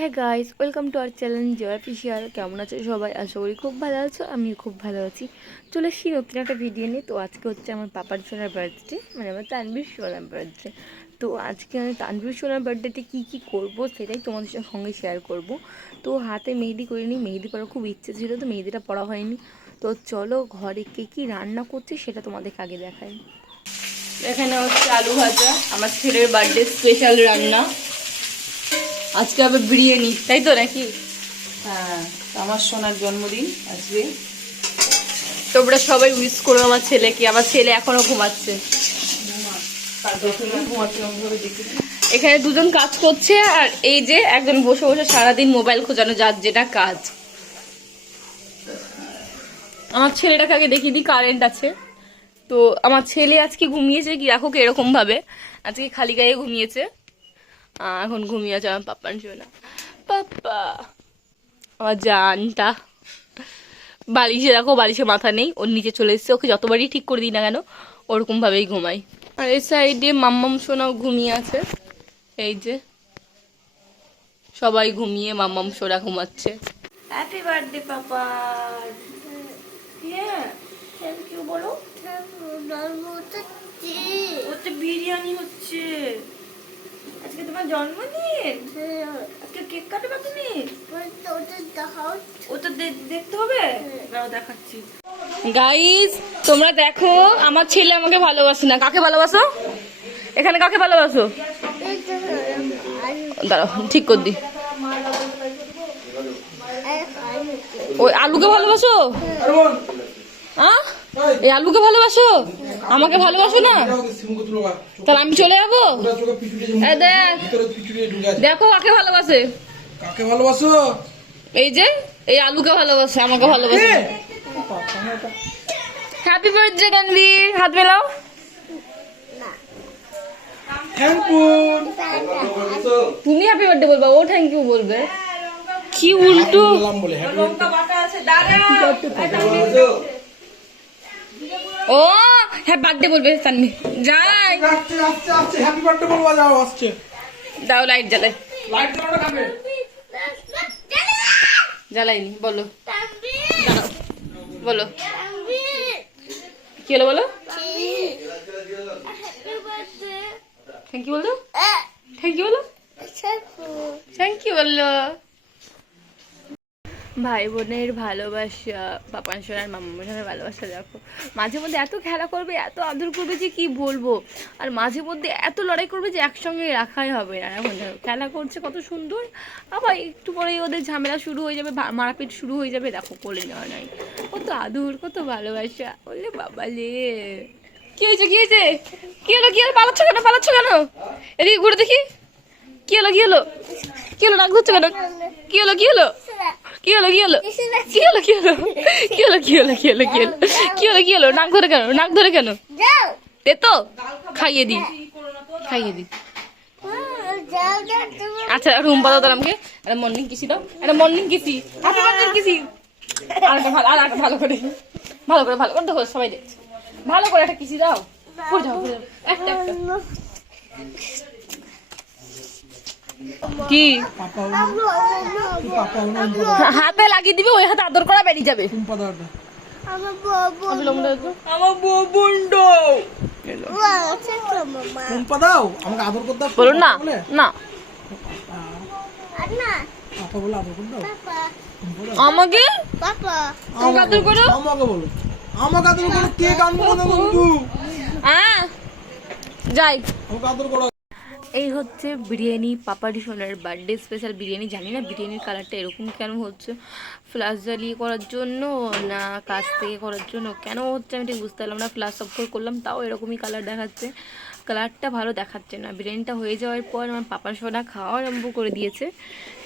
হ্যাঁ guys, welcome to our channel Joy official. কেমন আছো সবাই? আশা করি খুব ভালো আছো। আমিও খুব ভালো আছি। চলে এসেছি নতুন একটা ভিডিও নিয়ে। তো আজকে হচ্ছে আমার পাপার সোনার বার্থডে, মানে আমার তানভীর সোনার বার্থডে। তো আজকে আমি তানভীর সোনার বার্থডেতে কী কী করবো সেটাই তোমাদের সঙ্গে শেয়ার করব। তো হাতে মেহেদি করিনি, মেহেদি পরার খুব ইচ্ছে ছিল, তো মেহেদিটা পরা হয়নি। তো চলো ঘরে কে কী রান্না করছে সেটা তোমাদেরকে আগে দেখাই। এখানে হচ্ছে আলু ভাজা, আমার ছেলের বার্থডে স্পেশাল রান্না। আজকে হবে বিরিয়ানি, তাই তো নাকি? হ্যাঁ, আমার সোনার জন্মদিন আজকে। তোমরা সবাই উইশ করো আমার ছেলেকে। আমার ছেলে এখনো ঘুমাচ্ছে। এখানে দুজন কাজ করছে, আর এই যে একজন বসে বসে সারাদিন মোবাইল খোঁজানো, যার যেটা কাজ। আমার ছেলেটাকে আগে দেখিয়ে দিই, কারেন্ট আছে তো। আমার ছেলে আজকে ঘুমিয়েছে কি রাখো এরকম ভাবে, আজকে খালি গায়ে ঘুমিয়েছে। এখন ঘুমিয়ে আছে আমার পাপ্পার জন্য। পাপ্পা আমার জানটা, বালিশে দেখো, বালিশে মাথা নেই, ওর নিচে চলে এসছে। ওকে যতবারই ঠিক করে দিই না কেন ওরকম ভাবেই ঘুমাই। আর এই সাইডে মাম্মাম সোনাও ঘুমিয়ে আছে। এই যে সবাই ঘুমিয়ে, মাম্মাম সোনা ঘুমাচ্ছে। হ্যাপি বার্থডে পাপা। হ্যাঁ, থ্যাংক ইউ বলো। ওতে বিরিয়ানি হচ্ছে আজকে, তোমার জন্মদিন। আজকে কেক কাটবে তুমি? ওটা দেখতে হবে, দাও দেখাচ্ছি। গাইস তোমরা দেখো, আমার ছেলে আমাকে ভালোবাসে না। কাকে ভালোবাসো? এখানে কাকে ভালোবাসো? দাঁড়াও ঠিক করে দি। ওই আলুকে ভালোবাসো? এই আলুকে ভালোবাসো, আমাকে ভালোবাসো না? তাহলে আমি চলে যাবো। দেখো কাকে ভালোবাসে। কাকে ভালোবাসো? এই যে এই আলুকে ভালোবাসে, আমাকে ভালোবাসে। হ্যাপি বার্থডে তানভীর, হাত মেলাও। Thank you. তুমি হ্যাপি বার্থডে বলবা, ও থ্যাংক ইউ বলবে। কি উল্টো। ও হ্যাঁ বার্থডে বলবে তানভীর। যাই হ্যাপি বার্থডে বলবা, যাও আসছে। দাও লাইট জ্বালাই। লাইট জ্বালানো খাবে? জ্বালাইনি, বলো। দাঁড়াও বলো, কি হলো বলো। থ্যাংক ইউ বলো, থ্যাংক ইউ বলো, থ্যাংক ইউ বললো। ভাই বোনের ভালোবাসা, পাপান সোনার মাম্মা সোনার ভালোবাসা দেখো। মাঝে মধ্যে এত খেলা করবে, এত আদর করবে যে কি বলবো। আর মাঝে মধ্যে এত লড়াই করবে যে একসঙ্গে রাখাই হবে না। এখন দেখো খেলা করছে কত সুন্দর, আবার একটু পরেই ওদের ঝামেলা শুরু হয়ে যাবে, মারাপিট শুরু হয়ে যাবে। দেখো কোলে নেওয়া নাই, কত আদর কত ভালোবাসা। বললে বাবালে কি হয়েছে, কি হয়েছে, কি হলো, কি হলো, পালাচ্ছ কেন, পালাচ্ছ কেন? এদিকে ঘুরে দেখি, কি হলো, কি হলো, কি হলো, রাগ হচ্ছে কেন? কি হলো, কি হলো, কি হলো, কি হলো, কি হলো, কি হলো, কি হলো, কি হলো, কি হলো, কি হলো, কি হলো, কি হলো, নাক ধরে কেন, নাক ধরে কেন? দে তো, খাইয়ে দি, খাইয়ে দি। আচ্ছা রুম পাতা দাও আমাকে, একটা মর্নিং কিসি দাও, একটা মর্নিং কিসি, একটা মর্নিং কিসি। আর একটা ভালো, আর একটা ভালো করে, ভালো করে, ভালো করে দেখো সবাই দেখছে, ভালো করে একটা কিসি দাও। পড়ে যাও, পড়ে যাও, একটা একটা। কি হাতে লাগিয়ে দিবে, ওই হাতে আদর করা বেরিয়ে যাবে। আমার ববুন্ডো দাও আমাকে আদর করতে দাও। বলুন না, না পাপা বলে আদর করতে দাও আমাকে, আমাকে আদর করো, আমাকে বলো, আমাকে আদর করো। কে কানবো না বন্ধু, যাই। আমাকে আদর করো। এই হচ্ছে বিরিয়ানি, পাপারি সোনার বার্থডে স্পেশাল বিরিয়ানি। জানি না বিরিয়ানির কালারটা এরকম কেন হচ্ছে, ফ্লাশ জ্বালিয়ে করার জন্য না কাছ থেকে করার জন্য কেন হচ্ছে আমি ঠিক বুঝতে পারলাম না। ফ্লাশ অফ করে করলাম তাও এরকমই কালার দেখাচ্ছে, কালারটা ভালো দেখাচ্ছে না। বিরিয়ানিটা হয়ে যাওয়ার পর আমার পাপার সোনা খাওয়া আরম্ভ করে দিয়েছে।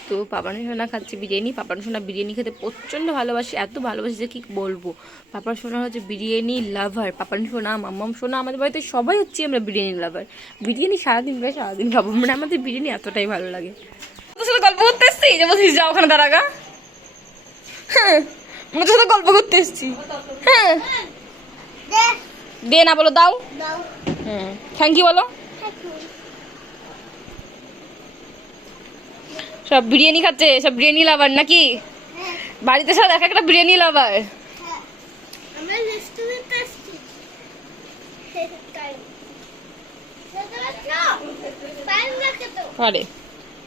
তো পাপান সোনা খাচ্ছে বিরিয়ানি। পাপান সোনা বিরিয়ানি খেতে প্রচণ্ড ভালোবাসে, এত ভালোবাসে যে কী বলবো। পাপার সোনা হচ্ছে বিরিয়ানি লাভার। পাপান সোনা, মাম্মাম সোনা, আমাদের বাড়িতে সবাই হচ্ছে আমরা বিরিয়ানি লাভার। বিরিয়ানি সারাদিন প্রায় সারাদিন খাবো, মানে আমাদের বিরিয়ানি এতটাই ভালো লাগে। তোর সাথে গল্প করতে এসছি, যে বলছিস যাও ওখানে দাঁড়াগা। হ্যাঁ আমার সাথে গল্প করতে এসছি। হ্যাঁ দে না বলো, দাও। থ্যাংক ইউ বলো। সব বিরিয়ানি খাচ্ছে, সব বিরিয়ানি লাভার নাকি? বাড়িতে সব এক একটা বিরিয়ানি লাভার। আমরা রেস্টুরেন্টে আসছি। পায়েল রাখে তো। আরে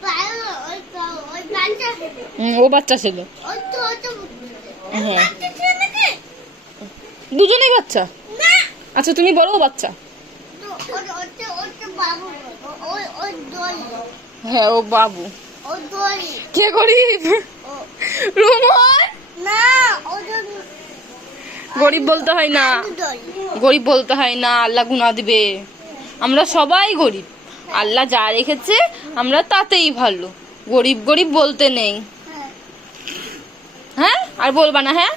পায়েল ওই বাচ্চা খেতে। ও বাচ্চা ছিল। ওই তো হ্যাঁ বাচ্চা ছিল নাকি? দুজনেই বাচ্চা। না। আচ্ছা তুমি বড় ও বাচ্চা? ওটা বাবু। ওই দই। হ্যাঁ ও বাবু। ও দই। কে গরিব? রুমন। না ওটা গরিব বলতে হয় না, দই। গরিব বলতে হয় না, আল্লাহ গুনাহ দিবে। আমরা সবাই গরিব, আল্লাহ যা রেখেছে আমরা তাতেই ভালো, গরিব গরিব বলতে নেই। হ্যাঁ। হ্যাঁ আর বলবা না। হ্যাঁ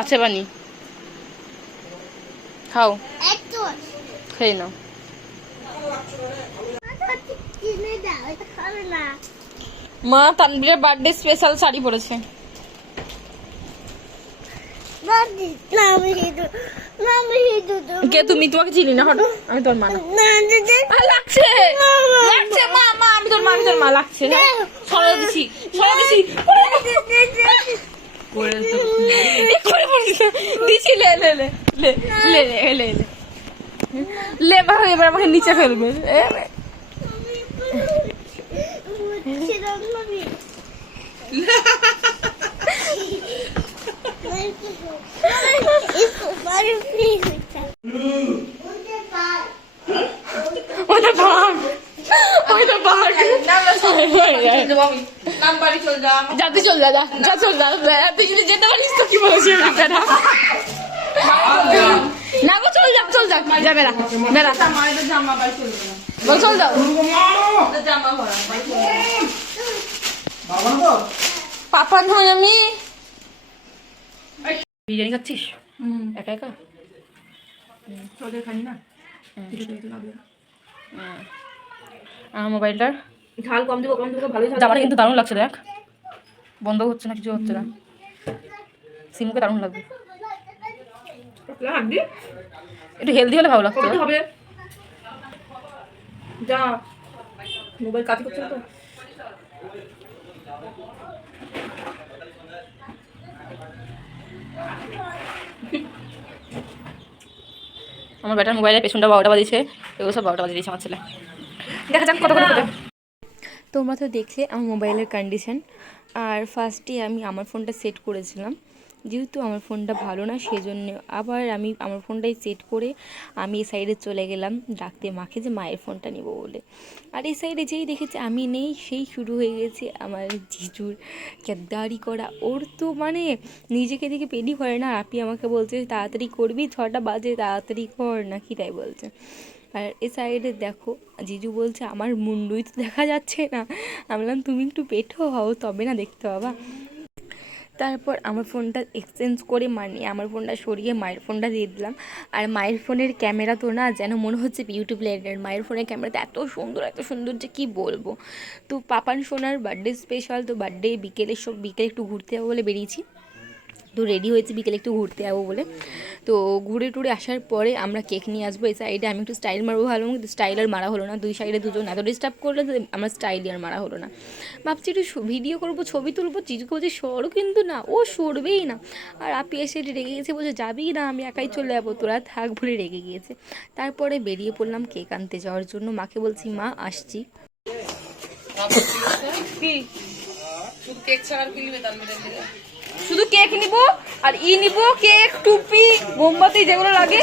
আচ্ছা বানি খাও, খেয়ে নাও। মা তানবীরের বার্থডে স্পেশাল শাড়ি পরেছে। কে তুমি? তোমাকে চিনি না, হটো। আমি তোর মা না। লাগছে লাগছে মা, মা আমি তোর মা, আমি তোর মা। লাগছে সরা দিছি, সরা দিছি। দিছি লে লে লে লে লে লে লে লে ভাই, এবার আমাকে নিচে ফেলবে। ওটা ভাগ, ওটা ভাগ। যা তুই চল, যা যা যা চল যা। তুই যদি যেতে পারিস তো কি বলছিস? না গো চল যা, চল যা, যা বেড়া বেড়া। বল চল যাও। পাপা নয় আমি। বিরিয়ানি খাচ্ছিস একা একা? খানি না আমার মোবাইলটার ঝাল কম দিব, কম দিব, ভালোই জামাটা কিন্তু দারুণ লাগছে। দেখ বন্ধ হচ্ছে না, কিছু হচ্ছে না। সিমুকে দারুণ লাগবে। একটু হেলদি হলে ভালো লাগতো। হবে যা, মোবাইল কাজ করছে তো। আমার ব্যাটার মোবাইলের পেছনটা 12টা বাজিয়েছে, এগুলো সব 12টা বাজিয়ে দিয়েছে আমার ছেলে। দেখা যাক কত করে ফোটে। তোমরা তো দেখলে আমার মোবাইলের কন্ডিশন। আর ফার্স্টে আমি আমার ফোনটা সেট করেছিলাম, যেহেতু আমার ফোনটা ভালো না সেজন্য আবার আমি আমার ফোনটাই সেট করে আমি এই সাইডে চলে গেলাম ডাকতে মাকে যে মায়ের ফোনটা নেব বলে। আর এই সাইডে যেই দেখেছি আমি নেই, সেই শুরু হয়ে গেছে আমার জিজুর কেদারি করা। ওর তো মানে নিজেকে দেখে পেডি করে না। আপনি আমাকে বলছে তাড়াতাড়ি করবি, 6টা বাজে, তাড়াতাড়ি কর নাকি, তাই বলছে। আর এ সাইডে দেখো জিজু বলছে আমার মুন্ডুই তো দেখা যাচ্ছে না। আমি বললাম তুমি একটু পেটো হও তবে না দেখতে পাবা। তারপর আমার ফোনটা এক্সচেঞ্জ করে মানে আমার ফোনটা সরিয়ে মায়ের ফোনটা দিয়ে দিলাম। আর মায়ের ফোনের ক্যামেরা তো না যেন মনে হচ্ছে ইউটিউব লেডের। মায়ের ফোনের ক্যামেরাটা এত সুন্দর যে কী বলবো। তো পাপান সোনার বার্থডে স্পেশাল, তো বার্থডে বিকেলে একটু ঘুরতে যাবো বলে বেরিয়েছি। তো রেডি হয়েছি বিকেলে একটু ঘুরতে যাবো বলে। তো ঘুরে টুরে আসার পরে আমরা কেক নিয়ে আসবো। এই সাইডে আমি একটু স্টাইল মারবো ভালো, কিন্তু স্টাইল আর মারা হলো না। দুই সাইডে দুজন এত ডিস্টার্ব করলে আমার স্টাইলই আর মারা হলো না। ভাবছি একটু ভিডিও করবো, ছবি তুলবো, চিজুকে বলছি সরও, কিন্তু না, ও সরবেই না। আর আপি এসে রেগে গেছে, বলছে যাবি না, আমি একাই চলে যাবো, তোরা থাক বলে রেগে গিয়েছে। তারপরে বেরিয়ে পড়লাম কেক আনতে যাওয়ার জন্য। মাকে বলছি মা আসছি। কেক ছাড়া কি নিবে? শুধু কেক নিব আর নিব, কেক, টুপি, মোমবাতি যেগুলো লাগে।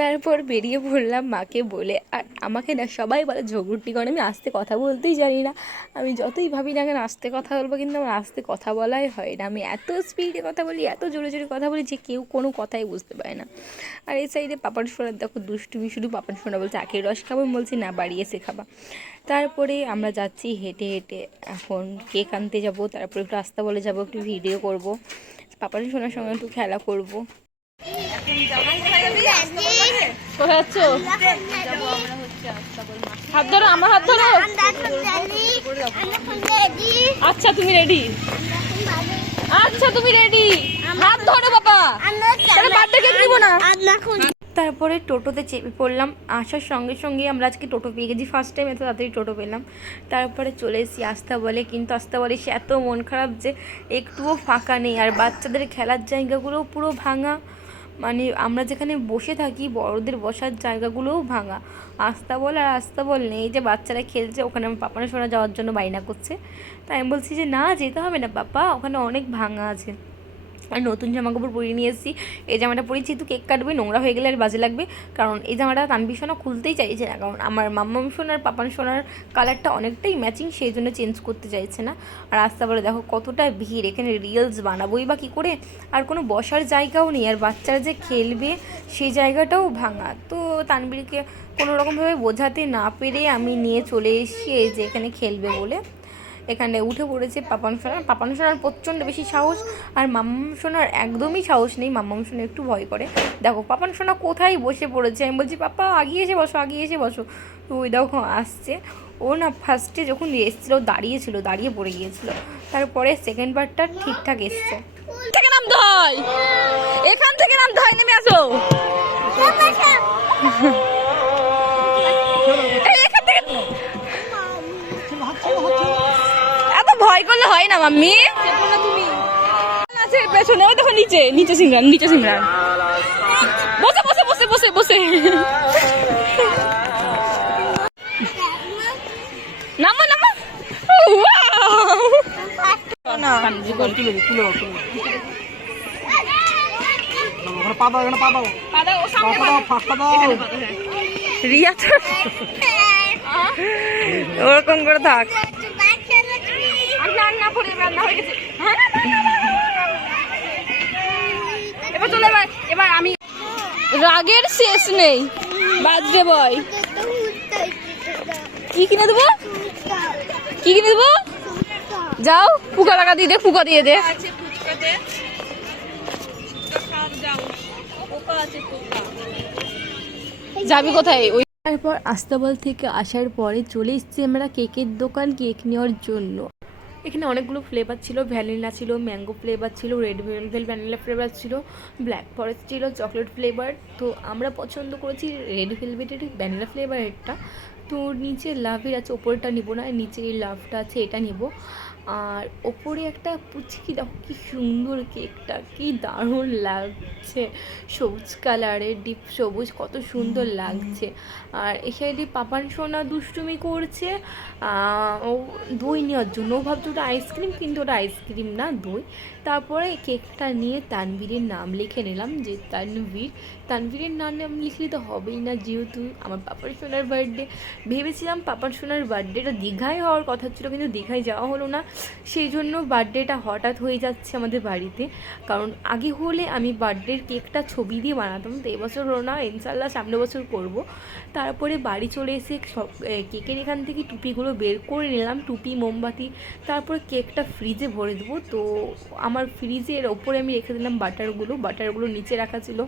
তারপর বেরিয়ে পড়লাম মাকে বলে। আর আমাকে না সবাই বলে ঝগড়ুটি, কারণ আমি আস্তে কথা বলতেই জানি না। আমি যতই ভাবি না কেন আস্তে কথা বলবো, কিন্তু আমার আস্তে কথা বলাই হয় না। আমি এত স্পিডে কথা বলি, এত জোরে জোরে কথা বলি যে কেউ কোনো কথাই বুঝতে পারে না। আর এই সাইডে পাপান সোনার দেখো দুষ্টুমি, শুধু পাপান সোনা বলছে আখের রস খাবো, বলছি না বাড়ি এসে খাবা। তারপরে আমরা যাচ্ছি হেঁটে হেঁটে, এখন কেক আনতে যাব। তারপরে একটু রাস্তা বলে যাব, একটু ভিডিও করব, পাপান সোনার সঙ্গে একটু খেলা করব। কোথায় যাচ্ছ? হাত ধরো, আমার হাত ধরো। আচ্ছা তুমি রেডি? আচ্ছা তুমি রেডি? হাত ধরো বাবা, বার্থডে কেক নিব না। তারপরে টোটোতে চেপে পড়লাম। আসার সঙ্গে সঙ্গে আমরা আজকে টোটো পেয়ে গেছি, ফার্স্ট টাইম এত তাড়াতাড়ি টোটো পেলাম। তারপরে চলে এসেছি আস্তাবলে, কিন্তু আস্তাবলে সে এত মন খারাপ যে একটুও ফাঁকা নেই, আর বাচ্চাদের খেলার জায়গাগুলোও পুরো ভাঙা। মানে আমরা যেখানে বসে থাকি বড়দের বসার জায়গাগুলোও ভাঙা। আস্তাবল আর আস্তাবল নেই, যে বাচ্চারা খেলছে ওখানে আমার পাপানা সোনা যাওয়ার জন্য বায়না করছে। তাই আমি বলছি যে না, যেতে হবে না পাপা, ওখানে অনেক ভাঙা আছে। আর নতুন জামা কাপড় পরিয়ে নিয়ে এসেছি। এই জামাটা পরেছি, তুই কেক কাটবে, নোংরা হয়ে গেলে আর বাজে লাগবে। কারণ এই জামাটা তানভীর সোনা খুলতেই চাইছে না, কারণ আমার মাম্মাম সোনার পাপান সোনার কালারটা অনেকটাই ম্যাচিং, সেই জন্য চেঞ্জ করতে চাইছে না। আর আস্তে বলে দেখো কতটা ভিড়, এখানে রিলস বানাবোই বা কী করে, আর কোনো বসার জায়গাও নেই, আর বাচ্চারা যে খেলবে সেই জায়গাটাও ভাঙা। তো তানভীরকে কোনো রকমভাবে বোঝাতে না পেরে আমি নিয়ে চলে এসেছি এই যে এখানে খেলবে বলে। এখানে উঠে পড়েছে পাপান সোনার প্রচণ্ড বেশি সাহস, আর মাম্মাম সোনার একদমই সাহস নেই। মাম্মাম সোনা একটু ভয় করে। দেখো পাপান সোনা কোথায় বসে পড়েছে, আমি বলছি পাপা আগিয়ে এসে বসো, আগিয়ে এসে বসো। তো ওই দেখো আসছে। ও না ফার্স্টে যখন এসেছিলো দাঁড়িয়ে পড়ে গিয়েছিলো, তারপরে সেকেন্ড পার্টটা ঠিকঠাক এসছে। থেকে নামতে হয়, এখান থেকে নামতে হয়, নেমে আসো। এখান থেকে এত ভয় করলে হয় না মাম্মি। আছে পেছনে, ওই দেখো নিচে নিচে সিমরান, নিচে সিমরান বসে বসে বসে বসে বসে নামো নামো। না তুলে তুলে পা দাও, এখানে পা দাও, ফাঁকা দাও। রিয়া তো ওরকম করে থাক। এবার আমি রাগের শেষ নেই। বাজরে বয়, কি কিনে দেবো, কি কিনে দেবো? যাও ফুকা লাগা দিয়ে দে, ফুকা দিয়ে দে। যাবি কোথায়? ওই তারপর আস্তাবল থেকে আসার পরে চলে এসেছি আমরা কেকের দোকান কেক নেওয়ার জন্য। এখানে অনেকগুলো ফ্লেভার ছিল, ভ্যানিলা ছিল, ম্যাঙ্গো ফ্লেভার ছিল, রেড ভেলভেট ভ্যানিলা ফ্লেভার ছিল, ব্ল্যাক ফরেস্ট ছিল, চকলেট ফ্লেভার। তো আমরা পছন্দ করেছি রেড ভেলভেটের ভ্যানিলা ফ্লেভারেরটা। তো নিচে লাভের আছে, ওপরটা নিব না, নিচে এই লাভটা আছে এটা নেব। আর ওপরে একটা পুচকি, দেখো কি সুন্দর কেকটা, কি দারুণ লাগছে, সবুজ কালারের, ডিপ সবুজ, কত সুন্দর লাগছে। আর এই সাইডে পাপান সোনা দুষ্টুমি করছে ও দই নেওয়ার জন্য। ও ভাবছে ওটা আইসক্রিম, কিন্তু ওটা আইসক্রিম না, দই। তারপরে কেকটা নিয়ে তানভীরের নাম লিখে নিলাম, যে তানভীরের নাম লিখলে তো হবেই না, যেহেতু আমার পাপান সোনার বার্থডে। ভেবেছিলাম পাপান সোনার বার্থডেটা দীঘায় হওয়ার কথা ছিল, কিন্তু দীঘায় যাওয়া হলো না, সেই জন্য বার্থডেটা হঠাৎ হয়ে যাচ্ছে আমাদের বাড়িতে। কারণ আগে হলে আমি বার্থডের কেকটা ছবি দিয়ে বানাতাম, তো এবছর হলো না, ইনশাল্লাহ সামনের বছর করব। তারপরে বাড়ি চলে এসে সব কেকের এখান থেকে টুপিগুলো বের করে নিলাম, টুপি মোমবাতি। তারপরে কেকটা ফ্রিজে ভরে দেবো। তো আমার ফ্রিজের ওপরে আমি রেখে দিলাম বাটারগুলো নিচে রাখা ছিল,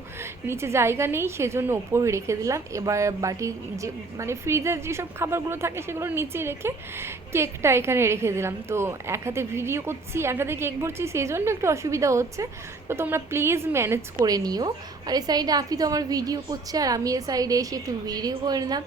নিচে জায়গা নেই সেজন্য ওপরে রেখে দিলাম। এবার বাটি যে মানে ফ্রিজের যেসব খাবারগুলো থাকে সেগুলো নিচে রেখে কেকটা এখানে রেখে দিলাম। তো এক হাতে ভিডিও করছি, এক হাতে কেক ভরছি, সেই জন্য একটু অসুবিধা হচ্ছে, তো তোমরা প্লিজ ম্যানেজ করে নিও। আর এই সাইডে আপনি তো আমার ভিডিও করছে, আর আমি এই সাইডে এসে একটু ভিডিও করে নিলাম।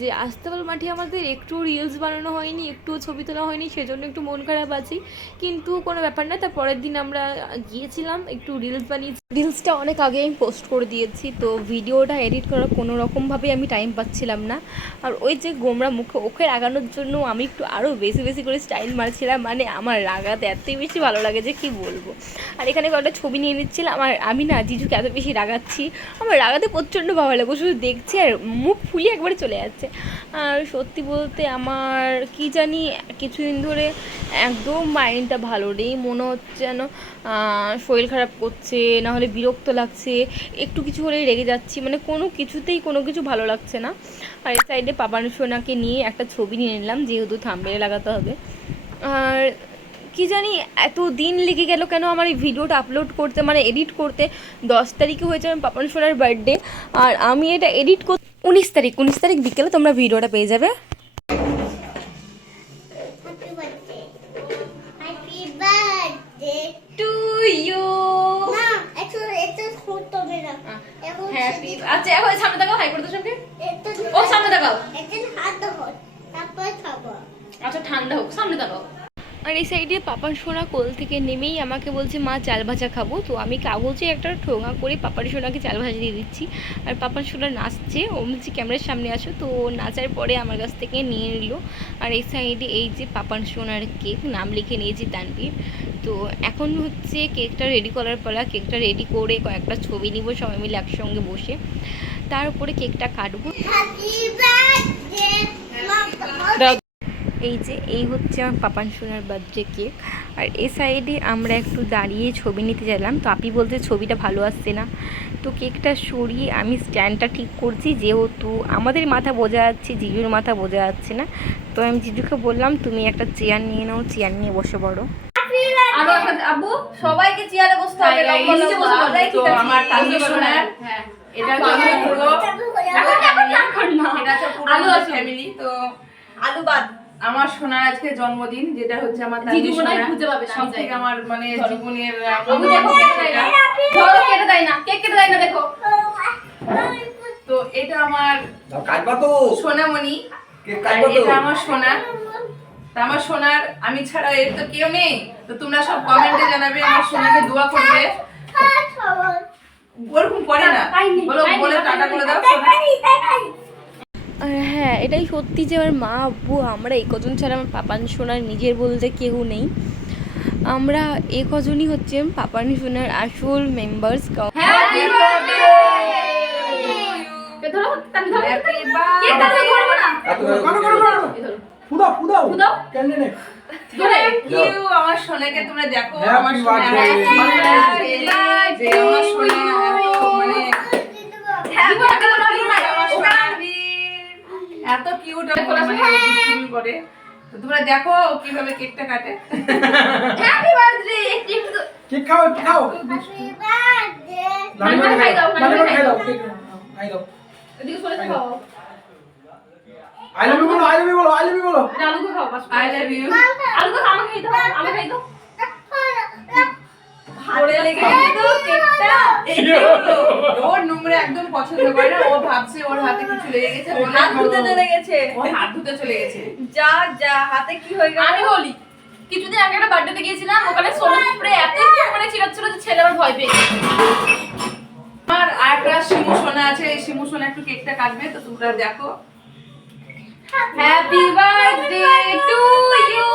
যে আস্তাবল মাঠে আমাদের একটু রিলস বানানো হয়নি, একটুও ছবি তোলা হয়নি, সেজন্য একটু মন খারাপ আছি, কিন্তু কোনো ব্যাপার না। তার পরের দিন আমরা গিয়েছিলাম, একটু রিলস বানিয়েছি, রিলসটা অনেক আগে আমি পোস্ট করে দিয়েছি। তো ভিডিওটা এডিট করার কোনো রকমভাবে আমি টাইম পাচ্ছিলাম না। আর ওই যে গোমরা মুখে ওকে রাগানোর জন্য আমি একটু আরও বেশি করে স্টাইল মারছিলাম, মানে আমার রাগাতে এতই বেশি ভালো লাগে যে কি বলবো। আর এখানে কয়েকটা ছবি নিয়ে নিচ্ছিলাম। আর আমি না জিজুকে এত বেশি রাগাচ্ছি, আমার রাগাতে প্রচণ্ড ভালো লাগে, শুধু দেখছি আর মুখ ফুলিয়ে একবারে চলে যাচ্ছে। আর সত্যি বলতে আমার কি জানি কিছুদিন ধরে একদম মাইন্ডটা ভালো নেই, মনে হচ্ছে যেন শরীর খারাপ করছে, না হলে বিরক্ত লাগছে, একটু কিছু হলে রেগে যাচ্ছি, মানে কোনো কিছুতেই কোনো কিছু ভালো লাগছে না। আর এই সাইডে পাপান সোনাকে নিয়ে একটা ছবি নিয়ে নিলাম, যেহেতু থাম্বনেলে লাগাতে হবে। আর কি জানি এত দিন লেগে গেল কেন আমার এই ভিডিওটা আপলোড করতে, মানে এডিট করতে। 10 তারিখে হয়েছে আমার পাপান সোনার বার্থডে, আর আমি এটা এডিট করতে 19 তারিখ বিকেলে তোমরা ভিডিওটা পেয়ে যাবে। Happy birthday to you. না, এটা খুঁজতে হবে না, এখন হ্যাপি আচ্ছা এখন সামনে তাকাও হাই করে দাও সবকে ও সামনে তাকাও তারপর খাবো। আচ্ছা ঠান্ডা হোক সামনে তাকাও আর এই সাইডে পাপার সোনা কোল থেকে নেমেই আমাকে বলছে মা চাল ভাজা খাবো। তো আমি কাগজে একটা ঠোঙা করে পাপার সোনাকে চাল ভাজা দিয়ে দিচ্ছি। আর পাপার সোনা নাচছে, ও বলছে ক্যামেরার সামনে আসো। তো ও নাচার পরে আমার কাছ থেকে নিয়ে নিল। আর এই সাইডে এই যে পাপার সোনার কেক, নাম লিখে নিয়েছি তানভীর। তো এখন হচ্ছে কেকটা রেডি করার পালা। কেকটা রেডি করে কয়েকটা ছবি নিব সবাই মিলে একসঙ্গে বসে, তার উপরে কেকটা কাটবো। হ্যাপি বার্থডে মা। এই হচ্ছে আমার পাপান সোনার বার্থডে কেক। আর এই সাইডে আমরা একটু দাঁড়িয়ে ছবি নিতে চাইলাম। তো আপনি বলতে ছবিটা ভালো আসছে না, তো কেকটা সরিয়ে আমি স্ট্যান্ডটা ঠিক করছি, যেহেতু আমাদের মাথা বোঝা যাচ্ছে, জিজুর মাথা বোঝা যাচ্ছে না। তো আমি জিজুকে বললাম তুমি একটা চেয়ার নিয়ে নাও, চেয়ার নিয়ে বসে পড়ো। আরো একটা আব্বু সবাইকে চেয়ারে বসতে হবে নিচে বসে পড়ো তো আমার তানভীর সোনার হ্যাঁ এটা হচ্ছে পুরো এটা হচ্ছে আলু পুরো আছে। ফ্যামিলি। তো আলু বাদ আমার সোনার আজকে জন্মদিন, যেটা হচ্ছে আমার জিজু তানভীর মনে হয় সোনার খুঁজে পাবে না, সব আমি থেকে জানি। আমার মানে জীবনের আব্বু দেখো কেটে দেয় না ধরো কেটে দেয় না কেক কেটে দেয় না দেখো তো এটা আমার কাটবা তো সোনামণি, কেক আর কাটবা তো এটা আমার সোনা। তা আমার সোনার আমি ছাড়া এর তো কেউ নেই। তো তোমরা সব কমেন্টে জানাবে, আমার সোনাকে দোয়া করবে। ওরকম করে না, বলো বলে টাটা করে দাও সোনা। আর হ্যাঁ, এটাই সত্যি যে আমার মা আব্বু আমরা এই কজন ছাড়া আমার পাপান সোনার নিজের বলতে কেউ নেই। আমরা এই কজনই হচ্ছে পাপান সোনার আসল মেম্বার্স। হ্যাপি বার্থডে ধরো তুমি ধরো হ্যাপি কেক কাটতে করব না ফুদাও ফুদাও ফুদাও। ক্যান্ডেলে ধরে ইউ আমার সোনাকে তোমরা দেখো, Happy আমার সোনা birthday. যে আমার সোনা মানে হ্যাপি বার্থডে আমার সোনা এত কিউট মানে করে। তো তোমরা দেখো ও কিভাবে কেকটা কাটে। হ্যাপি বার্থডে একটু কেক খাও একটু খাও হ্যাপি বার্থডে নানি খাই দাও, নানি খাই খাই দাও। দাও কেক খাই দাও এদিকে সরে খাও আই লাভ ইউ বলো আই লাভ ইউ বলো আই লাভ ইউ বলো আলুকে খাও বাস আই লাভ ইউ। আলুকে খাও আমাকে খাই দাও আমাকে খাই দাও ওরে লেগে তো কেকটা ওর নোংরা একদম পছন্দ করে না। ও ভাবছে ওর হাতে কিছু লেগে গেছে, ওর হাত ধুতে চলে গেছে ওর হাত ধুতে চলে গেছে। যা যা হাতে কি হয়ে গেল আমি বলি কিছুদিন আগে একটা বার্থডেতে গিয়েছিলাম, ওখানে সোলো স্প্রে এত মানে ছিটাচ্ছিল যে ছেলে আমার ভয় পেয়ে গেছে। আমার আরেকটা শিমু সোনা আছে, এই শিমু সোনা একটু কেকটা কাটবে। তো তোমরা দেখো। হ্যাপি বার্থডে টু ইউ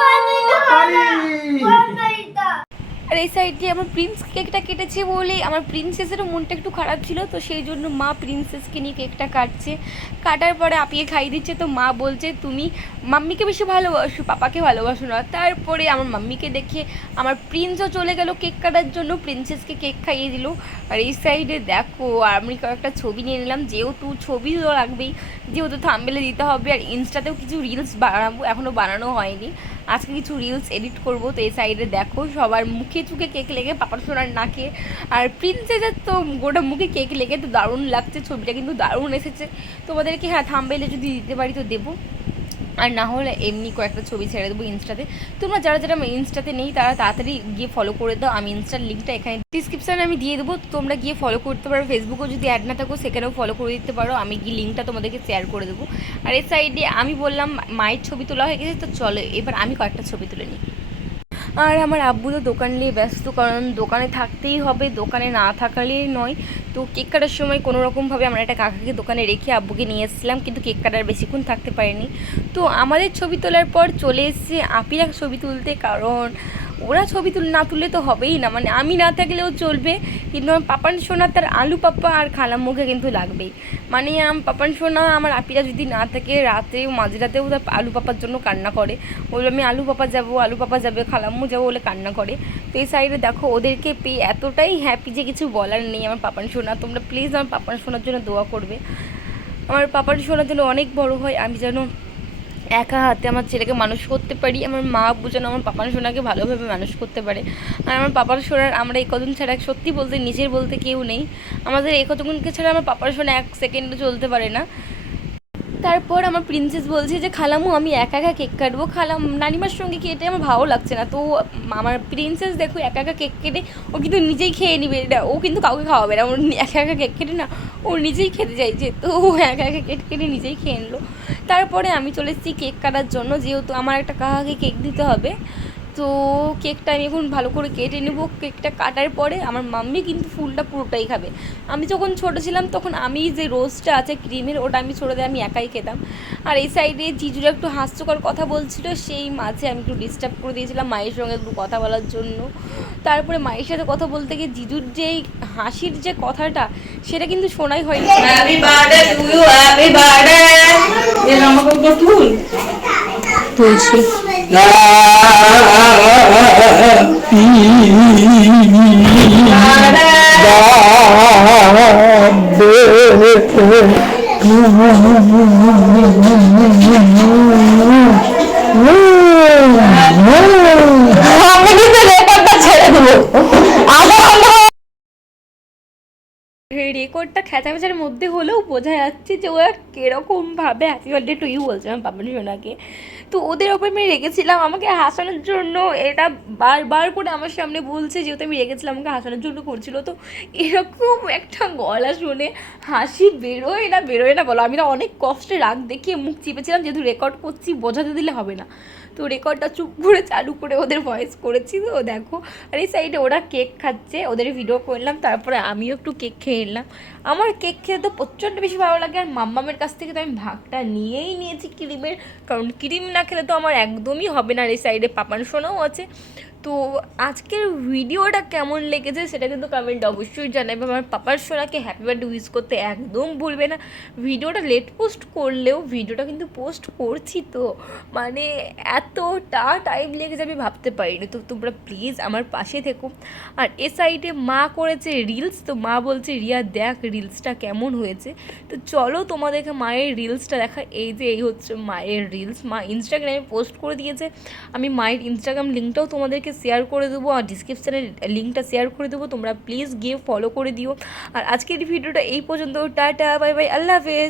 আর এই সাইডে আমার প্রিন্স কেকটা কেটেছে বলে আমার প্রিন্সেসেরও মনটা একটু খারাপ ছিল। তো সেই জন্য মা প্রিন্সেসকে নিয়ে কেকটা কাটছে, কাটার পরে আপিয়ে খাইয়ে দিচ্ছে। তো মা বলছে তুমি মাম্মিকে বেশি ভালোবাসো, পাপাকে ভালোবাসো না। তারপরে আমার মাম্মিকে দেখে আমার প্রিন্সও চলে গেল কেক কাটার জন্য, প্রিন্সেসকে কেক খাইয়ে দিল। আর এই সাইডে দেখো আমি কয়েকটা ছবি নিয়ে নিলাম, যেহেতু ছবি তো লাগবেই, যেহেতু থাম্বনেলে দিতে হবে। আর ইনস্টাতেও কিছু রিলস বানাবো, এখনও বানানো হয়নি, আজকে কিছু রিলস এডিট করব। তো এই সাইডে দেখো সবার মুখে চুকে কেক লেগে, পাপার সোনার নাকে আর প্রিন্সেসের তো গোটা মুখে কেক লেগে। তো দারুণ লাগছে, ছবিটা কিন্তু দারুণ এসেছে। তোমাদেরকে হ্যাঁ থাম্বনেলে যদি দিতে পারি তো দেবো, আর না হলে এমনি কয়েকটা ছবি ছেড়ে দেবো ইনস্টাতে। তোমরা যারা যারা ইনস্টাতে নেই তারা তাড়াতাড়ি গিয়ে ফলো করে দাও। আমি ইনস্টার লিঙ্কটা এখানে ডিসক্রিপশানে আমি দিয়ে দেবো, তোমরা গিয়ে ফলো করতে পারো। ফেসবুকেও যদি অ্যাড না থাকো সেখানেও ফলো করে দিতে পারো, আমি গিয়ে লিঙ্কটা তোমাদেরকে শেয়ার করে দেবো। আর এই সাইডে আমি বললাম মায়ের ছবি তোলা হয়ে গেছে, তো চলো এবার আমি কয়েকটা ছবি তুলে নিই। আর আমার আব্বু তো দোকান নিয়ে ব্যস্ত, কারণ দোকানে থাকতেই হবে, দোকানে না থাকলেই নয়। তো কেক কাটার সময় কোনো রকমভাবে আমরা একটা কাকাকে দোকানে রেখে আব্বুকে নিয়ে এসেছিলাম, কিন্তু কেক কাটার বেশিক্ষণ থাকতে পারিনি। তো আমাদের ছবি তোলার পর চলে এসেছে আপিরা ছবি তুলতে, কারণ ওরা ছবি না তুললে তো হবেই না, মানে আমি না থাকলেও চলবে, কিন্তু আমার পাপান সোনা তার আলু পাপা আর খালাম্মুকে কিন্তু লাগবেই। মানে পাপান সোনা আমার আপিরা যদি না থাকে রাতে মাঝরাতেও তার আলু পাপার জন্য কান্না করে, বললো আমি আলু পাপা যাবো, আলু পাপা যাবে, খালাম্মু যাবো বলে কান্না করে। তো এই সাইডে দেখো ওদেরকে পেয়ে এতটাই হ্যাপি যে কিছু বলার নেই আমার পাপান সোনা। তোমরা প্লিজ আমার পাপান সোনার জন্য দোয়া করবে, আমার পাপান সোনার জন্য অনেক বড় হয়, আমি যেন একা হাতে আমার ছেলেকে মানুষ করতে পারি, আমার মা আব্বু যেন আমার পাপান সোনাকে ভালোভাবে মানুষ করতে পারে। আর আমার পাপার সোনার আমরা এই কজন ছাড়া সত্যি বলতে নিজের বলতে কেউ নেই, আমাদের এই কতজনকে ছাড়া আমার পাপার সোনা এক সেকেন্ডও চলতে পারে না। তারপর আমার প্রিন্সেস বলছে যে খালামু আমি একা একা কেক কাটবো, খালাম নানিমার সঙ্গে কেটে আমার ভালো লাগছে না। তো আমার প্রিন্সেস দেখো একা একা কেক কেটে ও কিন্তু নিজেই খেয়ে নিবে, এটা ও কিন্তু কাউকে খাওয়াবে না, ও একা একা কেক কেটে না ও নিজেই খেতে চাইছে, তো ও একা একা কেক কেটে নিজেই খেয়ে নিলো। তারপরে আমি চলে এসেছি কেক কাটার জন্য, যেহেতু আমার একটা কাকাকে কেক দিতে হবে। তো কেকটা আমি এখন ভালো করে কেটে নেবো। কেকটা কাটার পরে আমার মাম্মি কিন্তু ফুলটা পুরোটাই খাবে। আমি যখন ছোটো ছিলাম তখন আমি যে রোস্টটা আছে ক্রিমের ওটা আমি ছোটোতে আমি একাই খেতাম। আর এই সাইডে জিজুরা একটু হাস্যকর কথা বলছিল, সেই মাঝে আমি একটু ডিস্টার্ব করে দিয়েছিলাম মায়ের সঙ্গে একটু কথা বলার জন্য। তারপরে মায়ের সাথে কথা বলতে গিয়ে জিজুর যেই হাসির যে কথাটা সেটা কিন্তু শোনাই হয়নি। Happy birthday to you, happy birthday. এর আমাকে তো তুল তুলছি রেকর্ডটা খেঁচামেচার মধ্যে হলেও বোঝা যাচ্ছে যে ওরা কীরকমভাবে হ্যাপি বার্থডে টু ইউ বলছে আমার পাপানি সোনাকে। তো ওদের ওপর আমি রেখেছিলাম আমাকে হাসানোর জন্য, এটা বারবার করে আমার সামনে বলছে, যেহেতু আমি রেখেছিলাম আমাকে হাসানোর জন্য করছিল। তো এরকম একটা গলা শুনে হাসি বেরোয় না বলো। আমি না অনেক কষ্টে রাগ দেখিয়ে মুখ চিপেছিলাম, যেহেতু রেকর্ড করছি বোঝাতে দিলে হবে না, তো রেকর্ডটা চুপ করে চালু করে ওদের ভয়েস করেছি। তো দেখো আর এই সাইডে ওরা কেক খাচ্ছে, ওদের ভিডিও করলাম, তারপরে আমিও একটু কেক খেয়ে নিলাম। আমার কেক খেতে তো প্রচণ্ড বেশি ভালো লাগে, আর মাম্মামের কাছ থেকে তো আমি ভাগটা নিয়েই নিয়েছি ক্রিমের, কারণ ক্রিম না খেলে তো আমার একদমই হবে না। আর এই সাইডে পাপান সোনাও আছে। তো আজকের ভিডিওটা কেমন লেগেছে সেটা কিন্তু কমেন্ট অবশ্যই জানাবে। আমার পাপার সোনাকে হ্যাপি বার্থডে উইশ করতে একদম ভুলবে না। ভিডিওটা লেট পোস্ট করলেও ভিডিওটা কিন্তু পোস্ট করছি, তো মানে এতটা টাইম লেগে যাবে ভাবতে পারিনি। তো তোমরা প্লিজ আমার পাশে থেকো। আর এ সাইডে মা করেছে রিলস, তো মা বলছে রিয়া দেখ রিলসটা কেমন হয়েছে। তো চলো তোমাদেরকে মায়ের রিলসটা দেখা। এই যে এই হচ্ছে মায়ের রিলস, মা ইনস্টাগ্রামে পোস্ট করে দিয়েছে। আমি মায়ের ইনস্টাগ্রাম লিঙ্কটাও তোমাদেরকে শেয়ার করে দেবো, আর ডিসক্রিপশানে লিঙ্কটা শেয়ার করে দেবো, তোমরা প্লিজ গিয়ে ফলো করে দিও। আর আজকের ভিডিওটা এই পর্যন্ত, টাটা বাই বাই, আল্লাহ হাফেজ।